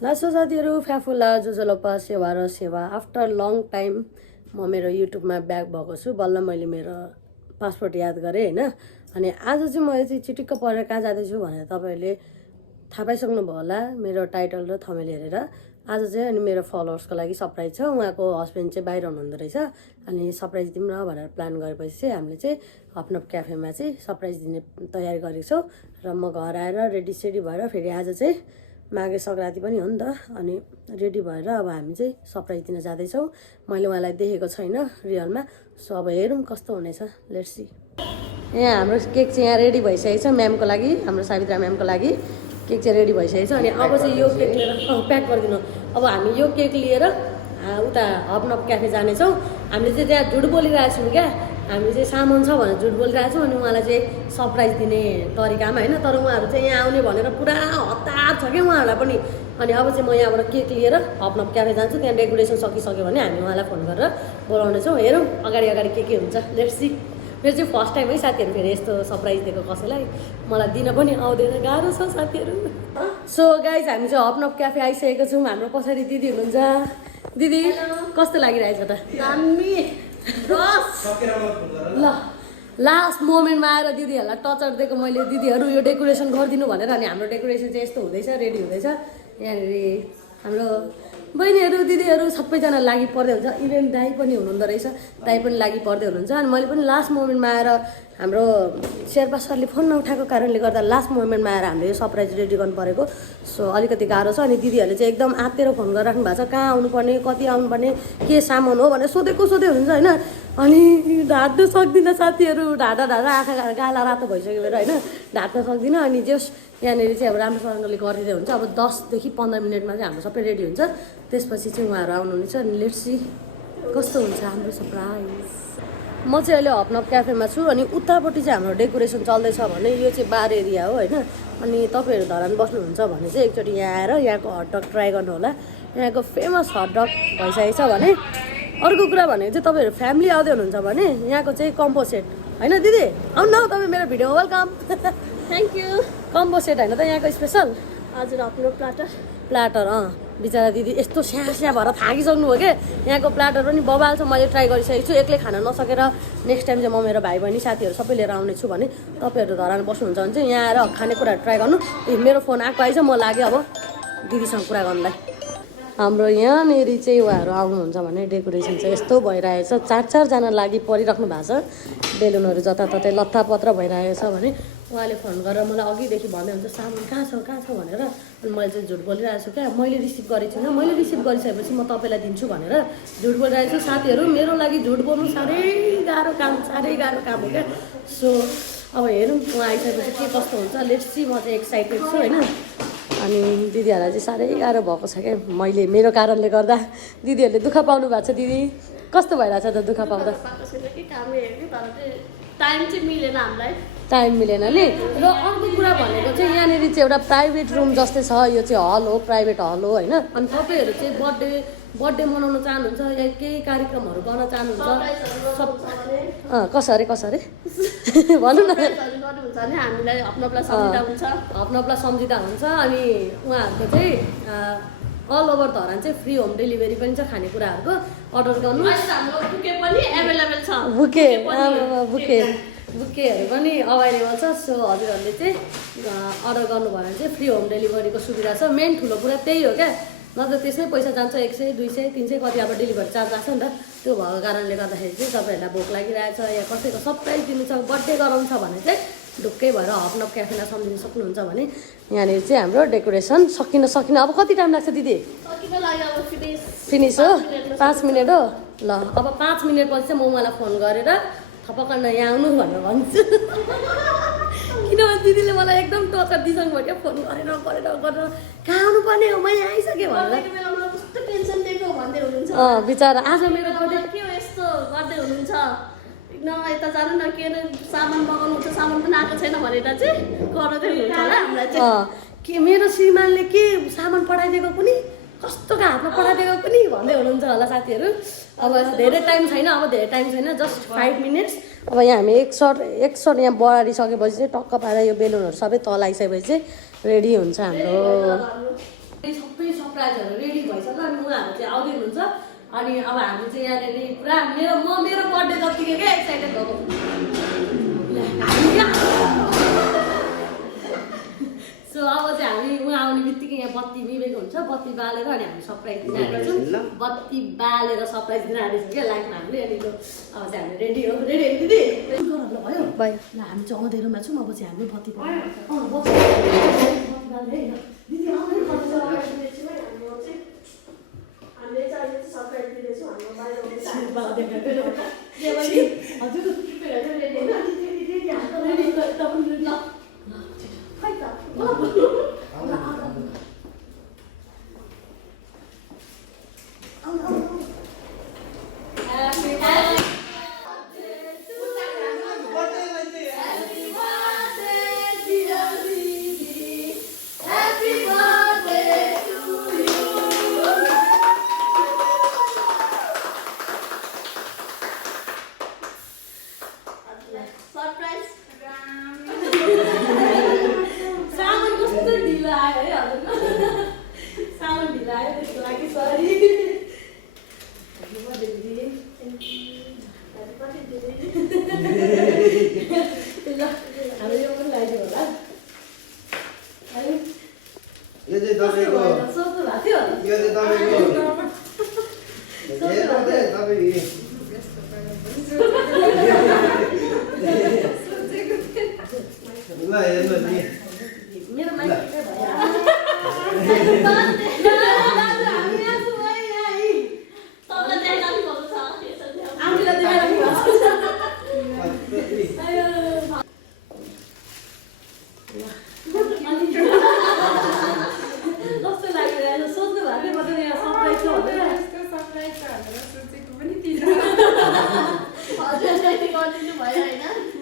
लासो साथीहरू फ्याफुला जोजोलप्पा सेवा र सेवा आफ्टर लङ टाइम म मेरो युट्युबमा ब्याक भएको छु। बल्ल मैले मेरो पासपोर्ट याद गरेँ होइन। अनि आज चाहिँ मैले चाहिँ चिटिक्क परेर कहाँ जाँदैछु भनेर तपाईँहरूले थाहा पाइसक्नुभयो होला मेरो टाइटल र थमेल हेरेर। आज चाहिँ अनि मेरो फलोवर्सको लागि सरप्राइज छ। उहाँको हस्बेन्ड चाहिँ बाहिर हुनुहुँदो रहेछ अनि सरप्राइज दिउँ न भनेर प्लान गरेपछि चाहिँ हामीले चाहिँ हपनप क्याफेमा चाहिँ सरप्राइज दिने तयारी गरेको छौँ। र म घर आएर रेडी भएर फेरि आज चाहिँ माघे सङ्क्रान्ति पनि हो नि त, अनि रेडी भएर अब हामी चाहिँ सरप्राइज दिन जाँदैछौँ। मैले उहाँलाई देखेको छैन रियलमा, सो अब हेरौँ कस्तो हुनेछ, लेट्स सी। यहाँ हाम्रो केक चाहिँ यहाँ रेडी भइसकेको छ म्यामको लागि, हाम्रो सावित्रा म्यामको लागि केक चाहिँ रेडी भइसकेको छ। अनि अब चाहिँ यो केक लिएर प्याक गरिदिनु। अब हामी यो केक लिएर उता हपनप क्याफे जानेछौँ। हामीले चाहिँ त्यहाँ झुट बोलिरहेको छौँ क्या, हामी चाहिँ सामान छ भनेर झुट बोलिरहेको छौँ। अनि उहाँलाई चाहिँ सरप्राइज दिने तरिकामा होइन, तर उहाँहरू चाहिँ यहाँ आउने भनेर पुरा हतार छ क्या उहाँहरूलाई पनि। अनि अब चाहिँ म यहाँबाट केक लिएर हपनप क्याफे जान्छु। त्यहाँ डेकोरेसन सकिसक्यो भने हामी उहाँलाई फोन गरेर बोलाउनेछौँ। हेरौँ अगाडि के हुन्छ, लेट्स सी। मेरो चाहिँ फर्स्ट टाइम है साथीहरू फेरि यस्तो सरप्राइज दिएको कसैलाई, मलाई दिन पनि आउँदैन, गाह्रो छ साथीहरू। सो गाइज हामी चाहिँ हपनप क्याफे आइसकेको छौँ। हाम्रो पछाडि दिदी हुनुहुन्छ। दिदी कस्तो लागिरहेछ त? ल लास्ट मोमेन्टमा आएर दिदीहरूलाई टचर दिएको मैले, दिदीहरू यो डेकोरेसन गरिदिनु भनेर। अनि हाम्रो डेकोरेसन चाहिँ यस्तो हुँदैछ, रेडी हुँदैछ। यहाँनिर हाम्रो बहिनीहरू दिदीहरू सबैजना लागि पर्दै हुन्छ। इभेन दाई पनि हुनुहुँदो रहेछ, दाई पनि लागि पर्दै हुनुहुन्छ। अनि मैले पनि लास्ट मोमेन्टमा आएर हाम्रो शेर्पा सरले फोन नउठाएको कारणले गर्दा लास्ट मोमेन्टमा आएर हामीले यो सरप्राइज रेडी गर्नु परेको। सो अलिकति गाह्रो छ। अनि दिदीहरूले चाहिँ एकदम आत्तिएर फोन गरिराख्नु भएको छ, कहाँ आउनुपर्ने, कति आउनुपर्ने, के सामान हो भनेर सोधै हुनुहुन्छ होइन। अनि ढाँट्नु सक्दिनँ साथीहरू, ढाँटा आँखा गाला रातो भइसक्यो मेरो होइन, ढाँट्न सक्दिनँ। अनि जस यहाँनिर चाहिँ अब राम्रोसँगले गरिदिँदै हुन्छ। अब 10 देखि 15 मिनटमा चाहिँ हाम्रो सबै रेडी हुन्छ। त्यसपछि चाहिँ उहाँहरू आउनुहुनेछ। अनि लेट्स सी कस्तो हुन्छ हाम्रो सरप्राइज। म चाहिँ अहिले हपनप क्याफेमा छु। अनि उतापट्टि चाहिँ हाम्रो डेकोरेसन चल्दैछ भने यो चाहिँ बार एरिया हो होइन। अनि तपाईँहरू धरान बस्नुहुन्छ भने चाहिँ एकचोटि यहाँ आएर यहाँको हटडग ट्राई गर्नु होला। यहाँको फेमस हटडग भइसकेको छ भने। अर्को कुरा भनेको चाहिँ तपाईँहरू फ्यामिली आउँदै हुनुहुन्छ भने यहाँको चाहिँ कम्बो सेट होइन दिदी, आउनु न तपाईँ मेरो भिडियोमा, welcome. Thank you. Combo set होइन त यहाँको स्पेसल? हजुर, आफ्नो प्लाटर बिचरा दिदी यस्तो स्या भएर थाकिसक्नु हो क्या। यहाँको प्लाटर पनि बबाल छ, मैले ट्राई गरिसकेको छु। एक्लै खान नसकेर नेक्स्ट टाइम चाहिँ म मेरो भाइ बहिनी साथीहरू सबै लिएर आउने छु भने तपाईँहरू धरान बस्नुहुन्छ भने चाहिँ यहाँ आएर खानेकुराहरू ट्राई गर्नु। मेरो फोन आएको आइज, म लाग्यो अब दिदीसँग कुरा गर्नुलाई। हाम्रो यहाँनिर चाहिँ उहाँहरू आउनुहुन्छ भने डेकोरेसन चाहिँ यस्तो भइरहेछ, 4-4जना लागि परिराख्नु भएको छ। बेलुनहरू जताततै लत्तापत्र भइरहेको छ भने उहाँले फोन गरेर मलाई अघिदेखि भन्दै हुन्छ सामान कहाँ छ भनेर। अनि मैले चाहिँ झुट बोलिरहेको छु क्या, मैले रिसिभ गरेको छुइनँ, मैले रिसिभ गरिसकेपछि म तपाईँलाई दिन्छु भनेर झुट बोलिरहेको छु। साथीहरू मेरो लागि झुट बोल्नु साह्रै गाह्रो काम हो क्या। सो अब हेरौँ उहाँ आइसकेपछि के कस्तो हुन्छ, लेट्स सी। म चाहिँ एक्साइटेड छु होइन। अनि दिदीहरूलाई चाहिँ साह्रै गाह्रो भएको छ क्या, मैले मेरो कारणले गर्दा दिदीहरूले दुःख पाउनु भएको छ। दिदी कस्तो भइरहेछ त दुःख पाउँदा? टाइम मिलेन नि। र अर्को कुरा भनेको चाहिँ यहाँनिर चाहिँ एउटा प्राइभेट रुम जस्तै छ, यो चाहिँ हल हो, प्राइभेट हल हो होइन। अनि तपाईँहरू चाहिँ बर्थडे मनाउन चाहनुहुन्छ या केही कार्यक्रमहरू गर्न चाहनुहुन्छ सब कसरी भन्नु न। हपनपलाई सम्झिँदा हुन्छ। अनि उहाँहरूको चाहिँ अल ओभर धरान चाहिँ फ्री होम डेलिभरी पनि छ खानेकुराहरूको। अर्डर गर्नु, बुके पनि एभाइलेबल छ, बुकेहरू पनि अभाइलेबल छ। सो हजुरहरूले चाहिँ अर्डर गर्नुभयो भने चाहिँ फ्री होम डेलिभरीको सुविधा छ। मेन ठुलो कुरा त्यही हो क्या, नत्र त्यसमै पैसा जान्छ 100, 200, 300 कति अब डेलिभरी चार्ज लाग्छ नि त। त्यो भएको कारणले गर्दाखेरि चाहिँ तपाईँहरूलाई भोक लागिरहेछ या कसैको सरप्राइज दिनु छ, बर्थडे गराउनु छ भने चाहिँ ढुक्कै भएर हपनप क्याफेलाई सम्झिनु सक्नुहुन्छ भने यहाँनिर चाहिँ हाम्रो डेकोरेसन सकिन अब कति टाइम लाग्छ दिदी? फिनिस हो 5 मिनट हो। ल अब 5 मिनटपछि चाहिँ म उहाँलाई फोन गरेर थपक्क यहाँ आउनु भनेर भन्छु। किनभने दिदीले मलाई एकदम टचर दिइसक्नु भयो क्या, फोन गरेर कहाँ आउनु पर्ने हो, म यहाँ आइसकेँ भनेर। बिचरा आज मेरो बर्थडे के हो यस्तो गर्दै हुनुहुन्छ, यता जानु न, के सामान मगाउनु छ, सामान पनि आएको छैन भनेर चाहिँ गराउँदै हुनुहुन्छ होला हामीलाई चाहिँ। के मेरो श्रीमानले के सामान पठाइदिएको पनि, कस्तोको हातमा पठाइदिएको पनि भन्दै हुनुहुन्छ होला साथीहरू। अब धेरै टाइम छैन, जस्ट 5 मिनट्स। अब यहाँ हामी एक सर्ट यहाँ बढारिसकेपछि चाहिँ टक्क पारेर यो बेलुनहरू सबै तल आइसकेपछि चाहिँ रेडी हुन्छ हाम्रो सबै सरप्राइजहरू रेडी भइसक्यो अनि उहाँहरू चाहिँ आउँदै हुनुहुन्छ अनि अब हामी चाहिँ यहाँनिर पुरा मेरो बर्थडे जतिकै क्या एक्साइटेड भएको सो अब चाहिँ हामी उहाँ आउने बित्तिकै यहाँ बत्ती निभेको हुन्छ बत्ती बालेर अनि हामी सरप्राइज दिन आएका छौँ बत्ती बालेर सरप्राइज दिन आएको छौँ क्या लाइफमा हामीले अनि अब चाहिँ हामी रेडी हो रेडी दिदी भयो भयो ल हामी चाहिँ अँधेरोमा छौँ अब चाहिँ हामी बत्ती दिदी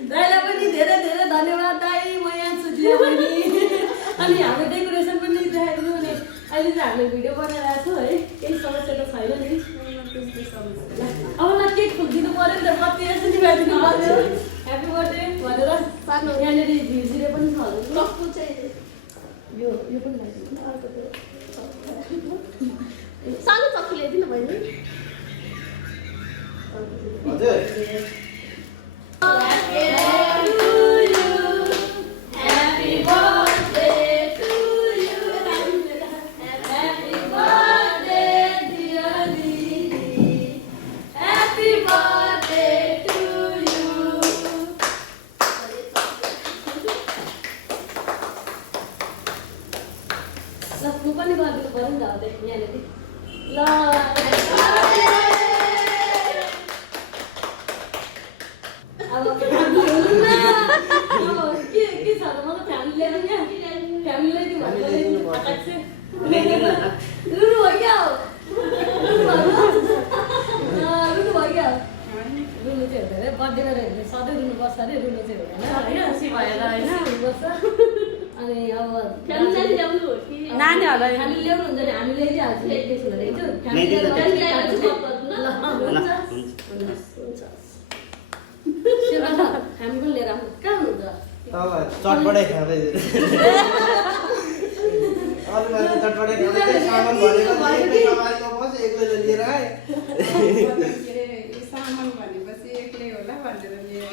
दाइलाई पनि धेरै धेरै धन्यवाद दाइ म यहाँ छु दिया बहिनी अनि हाम्रो डेकोरेसन पनि देखाइदिनु अनि अहिले चाहिँ हामीले भिडियो बनाइरहेको छौँ है केही समस्या त छैन नि अब न केक फुकिदिनु पऱ्यो नि त बत्ती यसो निभाइदिनु पर्यो ह्याप्पी बर्थडे भनेर यहाँनिर भिजिरे पनि छ टक्कु चाहिँ यो पनि लगाइदिनु अर्को सानो चक्कु ल्याइदिनु बहिनी पनि गरिदिनु पऱ्यो नि त यहाँनिर ल अब फ्यामिली हुनु न के छ त म त फ्यामिली लिएर यहाँ फ्यामिली ल्याइदिउँ रुनु भयो क्या रुनु भयो क्या रुनु चाहिँ हुँदैन बर्थडेमा हेर्ने सधैँ रुनुपर्छ अरे रुनु चाहिँ हुँदैन होइन खुसी भएर होइन हुनुपर्छ अनि अब नानीहरूलाई हामी ल्याउनु हुन्छ नि हामी ल्याइदिइहाल्छौँ त्यसो भने हामी पनि लिएर आउनु कहाँ हुनुहुन्छ चटपटै खाँदै चटपटै लिएर आए सामान भनेपछि एक्लै होला भनेर लिएर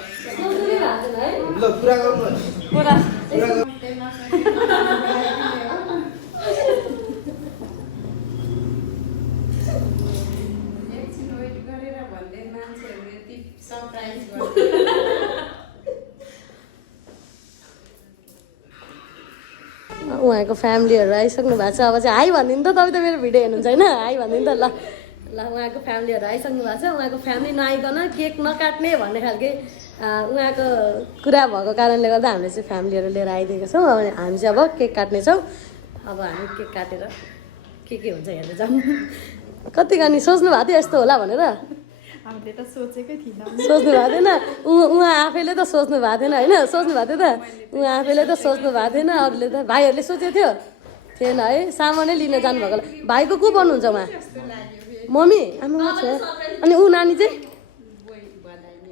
ल पुरा गर्नु एकछिन वेट गरेर भन्दै मान्छेहरू यति सरप्राइज उहाँको फ्यामिलीहरू आइसक्नु भएको छ अब चाहिँ हाई भनिदिनु त तपाईँ त मेरो भिडियो हेर्नुहुन्छ होइन हाई भनिदिनु त ल ल उहाँको फ्यामिलीहरू आइसक्नु भएको छ उहाँको फ्यामिली नआइकन केक नकाट्ने भन्ने खालके उहाँको कुरा भएको कारणले गर्दा हामीले चाहिँ फ्यामिलीहरू लिएर आइदिएको छौँ अब हामी चाहिँ अब केक काट्नेछौँ अब हामी केक काटेर के हुन्छ हेर्दै जाउँ कति गानी सोच्नु भएको थियो यस्तो होला भनेर हामीले त सोचेकै थिएन सोच्नु भएको थिएन उहाँ आफैले त सोच्नु भएको थिएन होइन सोच्नु भएको थियो त उहाँ आफैले त सोच्नु भएको थिएन अरूले त भाइहरूले सोचेको थियो थिएन है सामानै लिन जानुभएको भाइको को बन्नुहुन्छ उहाँ मम्मी आमा छ अनि ऊ नानी चाहिँ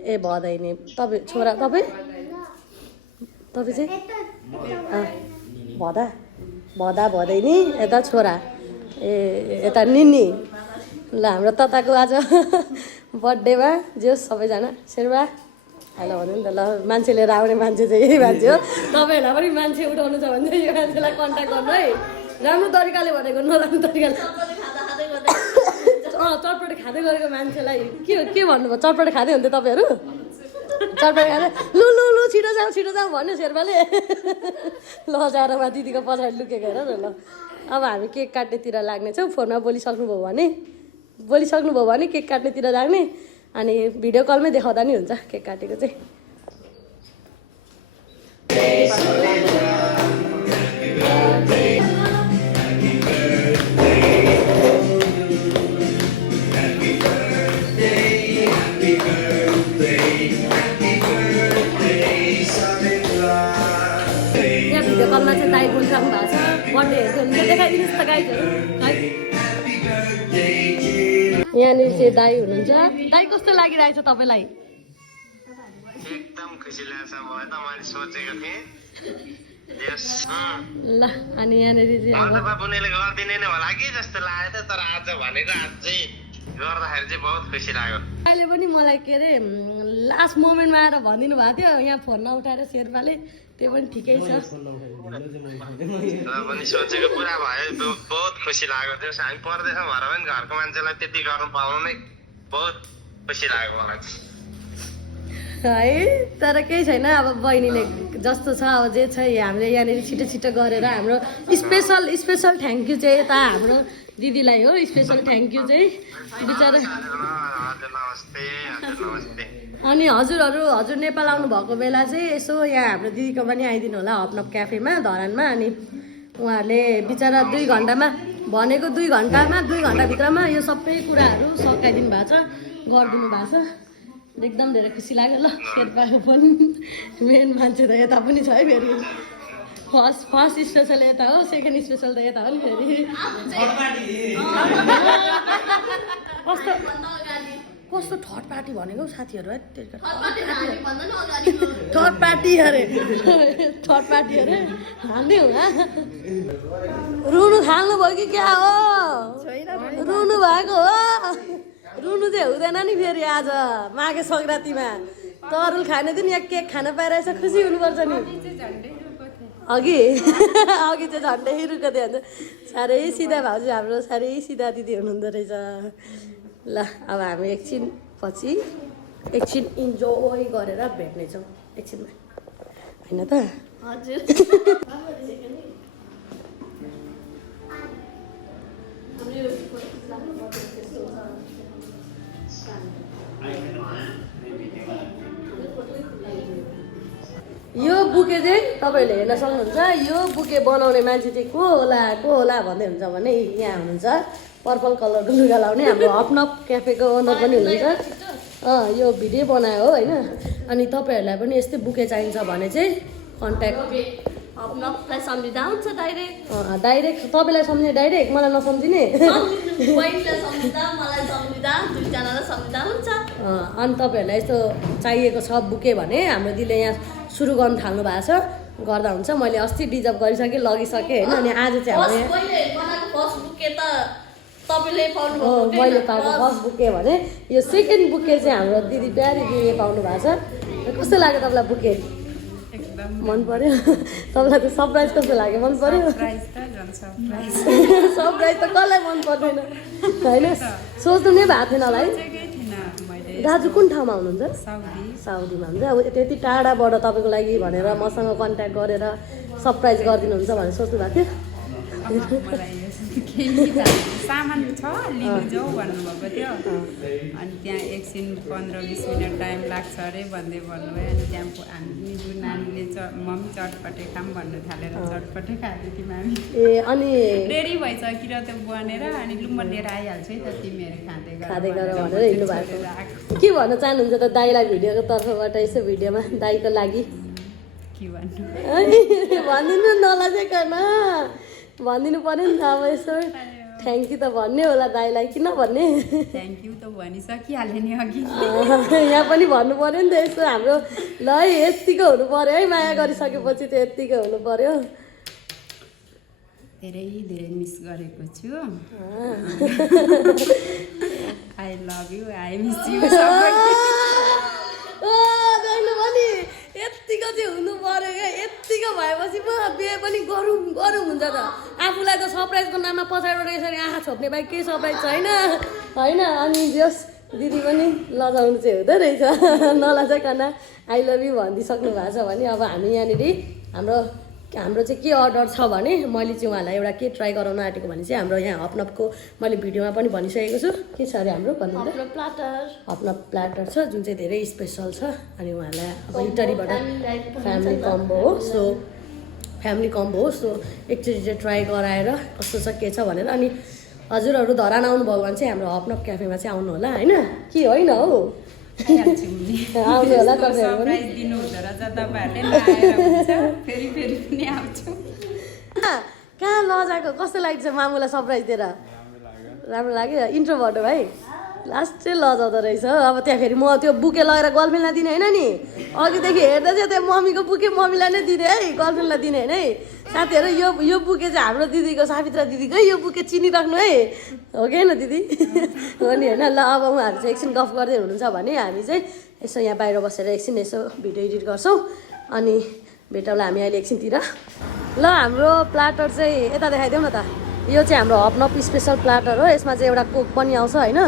ए भदैनी तपाईँ छोरा तपाईँ चाहिँ भदा भदा भदैनी यता छोरा यता निनी ल हाम्रो तताको आज बर्थडेमा जे सबैजना शेर्पा हेलो भन्यो नि त ल मान्छे लिएर आउने मान्छे चाहिँ यही मान्छे हो तपाईँहरूलाई पनि मान्छे उठाउनु छ भने चाहिँ यो मान्छेलाई कन्ट्याक्ट गर्नु है राम्रो तरिकाले भनेको नराम्रो तरिकाले चटपटे खाँदै गरेको मान्छेलाई के भन्नुभयो चटपटे खाँदै हुन्थ्यो तपाईँहरू चटपटे खाँदै लु लु लु छिटो जाऊ भन्यो शेर्पाले लजाएर मा दिदीको पछाडि लुकेको हेर न ल अब हामी केक काट्नेतिर लाग्नेछौँ फोनमा बोलिसक्नुभयो भने केक काट्नेतिर लाग्ने अनि भिडियो कलमै देखाउँदा नि हुन्छ केक काटेको चाहिँ यहाँ भिडियो कलमा चाहिँ दाइ बोलिसक्नु भएको छ बर्थडे हेर्दै हुन्छ देखाइदिनुहोस् त गाइजहरू यहाँनिर चाहिँ दाई हुनुहुन्छ दाई कस्तो लागिरहेछ तपाईँलाई एकदम खुसी लाग्छ भयो त मैले सोचेको थिएँ ल अनि यहाँनिर चाहिँ म त बाबुनीले गरिदिने नै होला कि जस्तो लाग्यो त तर आज भनेको अझै गर्दाखेरि चाहिँ बहुत खुसी लाग्यो अहिले पनि मलाई के अरे लास्ट मोमेन्टमा आएर भनिदिनु भएको थियो यहाँ फोन नउठाएर शेर्पाले त्यो पनि ठिकै छ पनि सोचेको पुरा भयो बहुत खुसी लाग्यो त्यो हामी परदेशमा भएर पनि घरको मान्छेलाई त्यति गर्नु पाउनु नै बहुत खुसी लाग्यो मलाई है तर केही छैन अब बहिनीले जस्तो छ अब जे छ हामीले यहाँनिर छिटो छिटो गरेर हाम्रो स्पेसल थ्याङ्क यू चाहिँ यता हाम्रो दिदीलाई हो स्पेसल थ्याङ्क यू चाहिँ बिचरा अनि हजुर नेपाल आउनु भएको बेला चाहिँ यसो यहाँ हाम्रो दिदीको पनि आइदिनु होला हपनप क्याफेमा धरानमा अनि उहाँहरूले बिचरा 2 घन्टामा भनेको 2 घन्टाभित्रमा यो सबै कुराहरू सकाइदिनु भएको छ गरिदिनु भएको छ एकदम धेरै खुसी लाग्यो ल शेर्पाको पनि मेन मान्छे त यता पनि छ है फेरि फर्स्ट स्पेसल यता हो सेकेन्ड स्पेसल त यता हो नि फेरि कस्तो थर्ड पार्टी भनेको साथीहरू है थर्ड पार्टी अरे हान्दै हो रुनु थाल्नुभयो कि क्या हो रुनु भएको हो रुनु चाहिँ हुँदैन नि फेरि आज माघे सङ्क्रान्तिमा तरुल खाने दिन यहाँ केक खान पाइरहेछ खुसी हुनुपर्छ नि अघि चाहिँ झन्डै रुको थियो अन्त साह्रै सिधा भाउजू हाम्रो साह्रै सिधा दिदी हुनुहुँदो रहेछ ल अब हामी एकछिन इन्जोय गरेर भेट्नेछौँ एकछिनमा होइन त हजुर यो बुके चाहिँ तपाईँहरूले हेर्न सक्नुहुन्छ यो बुके बनाउने मान्छे चाहिँ को होला भन्दै हुन्छ भने यहाँ हुनुहुन्छ पर्पल कलरको लुगा लाउने हाम्रो हपनप क्याफेको ओनर पनि हुनुहुन्छ यो भिडियो बनायो हो होइन अनि तपाईँहरूलाई पनि यस्तै बुके चाहिन्छ भने चाहिँ कन्ट्याक्ट हपनपलाई सम्झिँदा हुन्छ डाइरेक्ट तपाईँलाई सम्झिने डाइरेक्ट मलाई नसम्झिने बहिनीलाई सम्झिँदा मलाई सम्झिँदा दुईजनालाई सम्झिँदा हुन्छ अनि तपाईँहरूलाई यस्तो चाहिएको छ बुके भने हाम्रो दिदीले यहाँ सुरु गर्नु थाल्नु भएको छ गर्दा हुन्छ मैले अस्ति रिजर्भ गरिसकेँ लगिसकेँ होइन अनि आज चाहिँ हाम्रो तपाईँले पाउनु मैले पाएको फर्स्ट बुके भने यो सेकेन्ड बुके चाहिँ हाम्रो दिदी प्यारी दिदीले पाउनु भएको छ कस्तो लाग्यो तपाईँलाई बुके मन पर्यो तपाईँलाई त सरप्राइज कस्तो लाग्यो मन पर्यो सरप्राइज त कसलाई मन पर्दैन होइन सोच्नु नै भएको थिएन होला है दाजु कुन ठाउँमा हुनुहुन्छ साउदीमा हुन्छ अब त्यति टाढाबाट तपाईँको लागि भनेर मसँग कन्ट्याक्ट गरेर सरप्राइज गरिदिनुहुन्छ भनेर सोच्नु भएको थियो सामान छ लिनु जाऊ भन्नुभएको थियो अनि त्यहाँ एकछिन 15-20 मिनट टाइम लाग्छ अरे भन्दै भन्नुभयो अनि त्यहाँ हामी नानीले मम्मी चटपटे खाऊँ भन्नु थालेर चटपटे खाएको थियौँ हामी अनि रेडी भइसकेर त्यो बनेर अनि लु म लिएर आइहाल्छु है त तिमीहरू खाँदै गर भनेर हिँड्नु भएको के भन्न चाहनुहुन्छ त दाइलाई भिडियोको तर्फबाट यसो भिडियोमा दाइको लागि के भन्नु भनिदिनु नलजेकन भनिदिनु पर्यो नि त अब यसो थ्याङ्क यू त भन्ने होला दाइलाई किन भन्ने थ्याङ्क यू त भनिसकिहाल्यो नि अघि यहाँ पनि भन्नु पर्यो नि त यस्तो हाम्रो ल यत्तिको हुनु पर्यो है माया गरिसकेपछि त यत्तिकै हुनु पर्यो धेरै धेरै मिस गरेको छु I love you I miss you पनि यत्तिको चाहिँ हुनु पर्यो क्या यत्तिको भएपछि म बिहे पनि गरौँ गरौँ हुन्छ त आफूलाई त सरप्राइजको नाममा पछाडिबाट यसरी आँखा छोप्ने बाहेक केही सरप्राइज छैन होइन अनि जस दिदी पनि लजाउनु चाहिँ हुँदो रहेछ नलजाकन आई लभ यु भनिदिइसक्नु भएको छ भने अब हामी यहाँनिर हाम्रो चाहिँ के अर्डर छ भने मैले चाहिँ उहाँलाई एउटा के ट्राई गराउन आँटेको भने चाहिँ हाम्रो यहाँ हपनपको मैले भिडियोमा पनि भनिसकेको छु के छ अरे हाम्रो भन्नु हपनप प्ल्याटर छ जुन चाहिँ धेरै स्पेसल छ अनि उहाँलाई अब इटरीबाट फ्यामिली कम्बो हो सो फ्यामिली कम्बो हो सो एकचोटि चाहिँ ट्राई गराएर कस्तो छ के छ भनेर अनि हजुरहरू धरान आउनुभयो भने चाहिँ हाम्रो हपनप क्याफेमा चाहिँ आउनु होला होइन के होइन हौ आउनु होला तपाईँहरू सरप्राइज दिनु हुँदो रहेछ तपाईँहरूले नआएर हुन्छ फेरि फेरि पनि आउँछु कहाँ लजाएको कस्तो लाग्छ मामुलाई सरप्राइज दिएर राम्रो लाग्यो इन्ट्रोभर्ट हो भाइ लास्ट चाहिँ लजाउँदो रहेछ अब त्यहाँ फेरि म त्यो बुके लगेर गर्लफ्रेन्डलाई दिने होइन नि अघिदेखि हेर्दा चाहिँ त्यो मम्मीको बुके मम्मीलाई नै दिने है गर्लफ्रेन्डलाई दिने होइन है साथीहरू यो बुके चाहिँ हाम्रो दिदीको सावित्रा दिदीको यो बुके चिनिराख्नु है हो कि होइन दिदी हो नि होइन ल अब उहाँहरू चाहिँ एकछिन गफ गर्दै हुनुहुन्छ भने हामी चाहिँ यसो यहाँ बाहिर बसेर एकछिन यसो भिडियो एडिट गर्छौँ अनि भेटौँला हामी अहिले एकछिनतिर ल हाम्रो प्लाटर चाहिँ यता देखाइदेऊ न त यो चाहिँ हाम्रो हपनप स्पेसल प्लाटर हो यसमा चाहिँ एउटा कोक पनि आउँछ होइन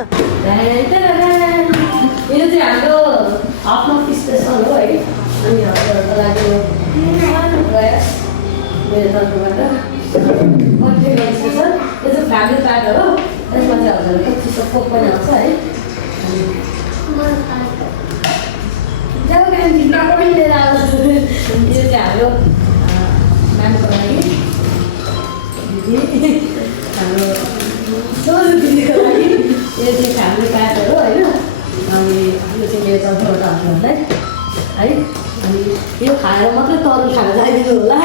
यो चाहिँ हाम्रो हपनप स्पेसल हो है अनि हजुरहरूको लागि मेरो तर्फबाट स्पेसल यो चाहिँ फ्यामिली प्लाटर हो यसमा चाहिँ हजुरहरूको चिसो कोक पनि आउँछ है पनि लिएर आउँछ यो चाहिँ हाम्रो नानीको लागि दिदी हाम्रो सोझो दिदीको लागि यो चाहिँ फ्यामिली प्याकहरू हो होइन अनि यो चाहिँ मेरो तर्फबाट हजुरहरूलाई है अनि यो खाएर मात्रै तरुल खाना जाइदिनु होला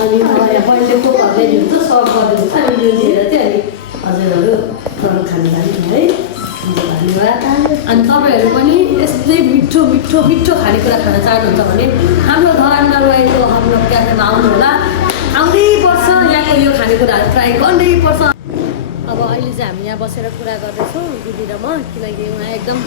अनि मलाई यहाँ पहिले कोकहरूले दिन्छ सर्भ गरिदिन्छ अनि यो दिएर चाहिँ अनि हजुरहरू तरुल खाना जान्छ है धन्यवाद अनि तपाईँहरू पनि यस्तै मिठो मिठो मिठो खानेकुरा खान चाहनुहुन्छ भने हाम्रो धरानमा रहेको हाम्रो क्याफेमा आउनु होला आउँदै पर्छ यहाँको यो खानेकुराहरू ट्राई गर्नै पर्छ अब अहिले चाहिँ हामी यहाँ बसेर कुरा गर्दैछौँ दिदी र म किनकि उहाँ एकदम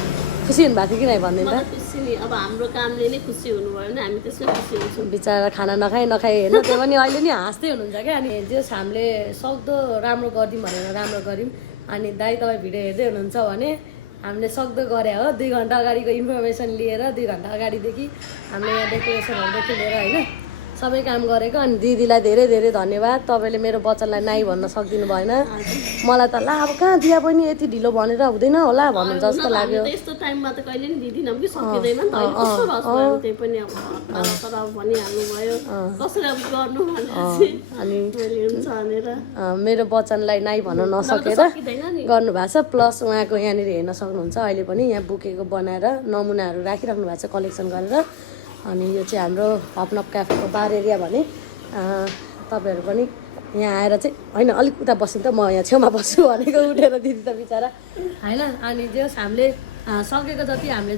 खुसी हुनुभएको थियो कि नै भन्दैन खुसी नि अब हाम्रो कामले नै खुसी हुनुभयो भने हामी त्यसै खुसी हुन्छौँ बिचरा खाना नखाइ होइन त्यो पनि अहिले नि हाँस्दै हुनुहुन्छ क्या अनि जस हामीले सक्दो राम्रो गरिदिउँ भनेर राम्रो गऱ्यौँ अनि दाइ तपाईँ भिडियो हेर्दै हुनुहुन्छ भने हामीले सक्दो गरे हो 2 घन्टा अगाडिको इन्फर्मेसन लिएर 2 घन्टा अगाडिदेखि हामीले यहाँ डेकोरेसनहरूदेखि लिएर होइन सबै काम गरेको अनि दिदीलाई धेरै धेरै धन्यवाद तपाईँले मेरो वचनलाई नाइ भन्न सक्दिनु भएन मलाई त ला अब कहाँ दिया पनि यति ढिलो भनेर हुँदैन होला भन्नु जस्तो लाग्यो यस्तो टाइममा त कहिले नि दिदिनँ कि सकिँदैन नि त अहिले कस्तो रस भयो त्यही पनि अब तर भनिहाल्नु भयो कसरी अब गर्नु भनेर अनि हुन्छ भनेर मेरो वचनलाई नाइ भन्न नसकेर गर्नुभएको छ प्लस उहाँको यहाँनिर हेर्न सक्नुहुन्छ अहिले पनि यहाँ बुकेको बनाएर नमुनाहरू राखिराख्नु भएको छ कलेक्सन गरेर अनि यो चाहिँ हाम्रो हपनप क्याफेको बार एरिया भने तपाईँहरू पनि यहाँ आएर चाहिँ होइन अलिक उता बस्नु त म यहाँ छेउमा बस्छु भनेको उठेर दिदी त बिचरा होइन अनि जस हामीले सकेको जति हामीले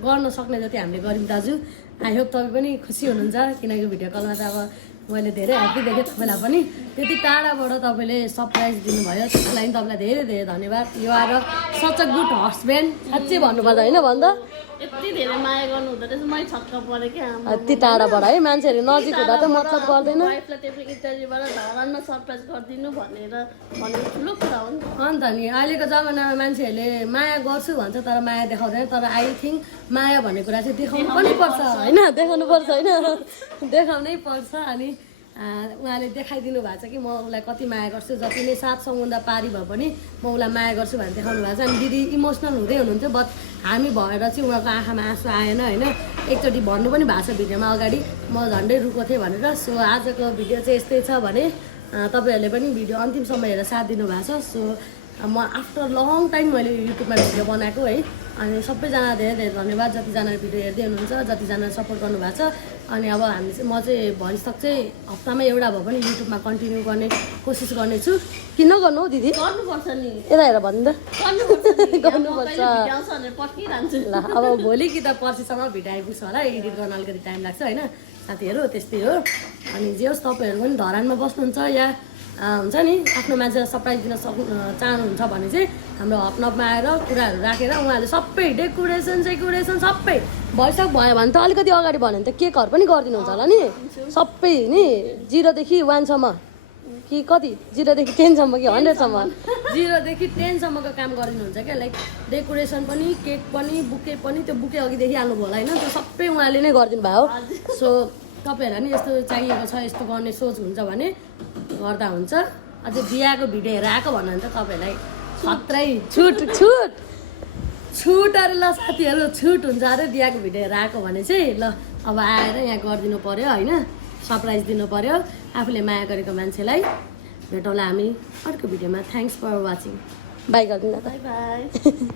गर्न सक्ने जति हामीले गऱ्यौँ दाजु आई होप तपाईँ पनि खुसी हुनुहुन्छ किनकि भिडियो कलमा त अब मैले धेरै ह्याप्पी देखेँ तपाईँलाई पनि त्यति टाढाबाट तपाईँले सरप्राइज दिनुभयो त्यसको लागि तपाईँलाई धेरै धेरै धन्यवाद यो आएर सच अ गुड हस्बेन्ड साँच्चै भन्नुपर्दा होइन भन्दा यति धेरै माया गर्नु हुँदो रहेछ मै छक्क परेँ क्या यति टाढाबाट है मान्छेहरू नजिक हुँदा त मतलब गर्दैन वाइफलाई त्यो इटरीबाट धरानमा सरप्राइज गरिदिनु भनेर भनेको ठुलो कुरा हो नि अन्त नि अहिलेको जमानामा मान्छेहरूले माया गर्छु भन्छ तर माया देखाउँदैन तर आई थिङ्क माया भन्ने कुरा चाहिँ देखाउनु पनि पर्छ होइन देखाउनु पर्छ होइन देखाउनै पर्छ अनि उहाँले देखाइदिनु भएको छ कि म उसलाई कति माया गर्छु जति नै सात समुद्र पारी भए पनि म उसलाई माया गर्छु भनेर देखाउनु भएको छ अनि दिदी इमोसनल हुँदै हुनुहुन्थ्यो बट हामी भएर चाहिँ उहाँको आँखामा आँसु आएन होइन एकचोटि भन्नु पनि भएको छ भिडियोमा अगाडि म झन्डै रुको थिएँ भनेर सो आजको भिडियो चाहिँ यस्तै छ भने तपाईँहरूले पनि भिडियो अन्तिमसम्म हेरेर साथ दिनुभएको छ सो म आफ्टर लङ टाइम मैले युट्युबमा भिडियो बनाएको है अनि सबैजना धेरै धेरै धन्यवाद जतिजनाले भिडियो हेर्दै हुनुहुन्छ जतिजनाले सपोर्ट गर्नुभएको छ अनि अब हामी चाहिँ म चाहिँ भइसक चाहिँ हप्तामा एउटा भए पनि युट्युबमा कन्टिन्यू गर्ने कोसिस गर्नेछु किन गर्नु हौ दिदी गर्नुपर्छ नि यता हेर भन्नु त गर्नुपर्छ पर्खिरहन्छु ल अब भोलि कि त पर्सिसम्म भिडियो आइपुग्छ होला एडिट गर्न अलिकति टाइम लाग्छ होइन साथीहरू त्यस्तै हो अनि जे होस् तपाईँहरू पनि धरानमा बस्नुहुन्छ या हुन्छ नि आफ्नो मान्छेलाई सरप्राइज दिन चाहनुहुन्छ भने चाहिँ हाम्रो हपनपमा आएर कुराहरू राखेर उहाँहरूले सबै डेकोरेसन सबै भइसक भयो भने त अलिकति अगाडि भन्यो भने त केकहरू पनि गरिदिनुहुन्छ होला नि सबै नि 0 देखि 1 सम्म कि कति 0 देखि 10 सम्म कि 100 सम्म 0 देखि 10 सम्मको काम गरिदिनुहुन्छ क्या लाइक डेकोरेसन पनि केक पनि बुके पनि त्यो बुके अघि देखिहाल्नु भयो होला होइन त्यो सबै उहाँले नै गरिदिनु भयो सो तपाईँहरूलाई नि यस्तो चाहिएको छ यस्तो गर्ने सोच हुन्छ भने गर्दा हुन्छ अझै बिहाको भिडियो हेरेर आएको भन्नु भने त तपाईँहरूलाई खत्रै छुट अरे ल साथीहरू छुट हुन्छ अरे बिहाको भिडियो हेरेर आएको भने चाहिँ ल अब आएर यहाँ गरिदिनु पऱ्यो होइन सरप्राइज दिनु पऱ्यो आफूले माया गरेको मान्छेलाई भेटौँला हामी अर्को भिडियोमा थ्याङ्क्स फर वाचिङ बाई गरिदिनु बाई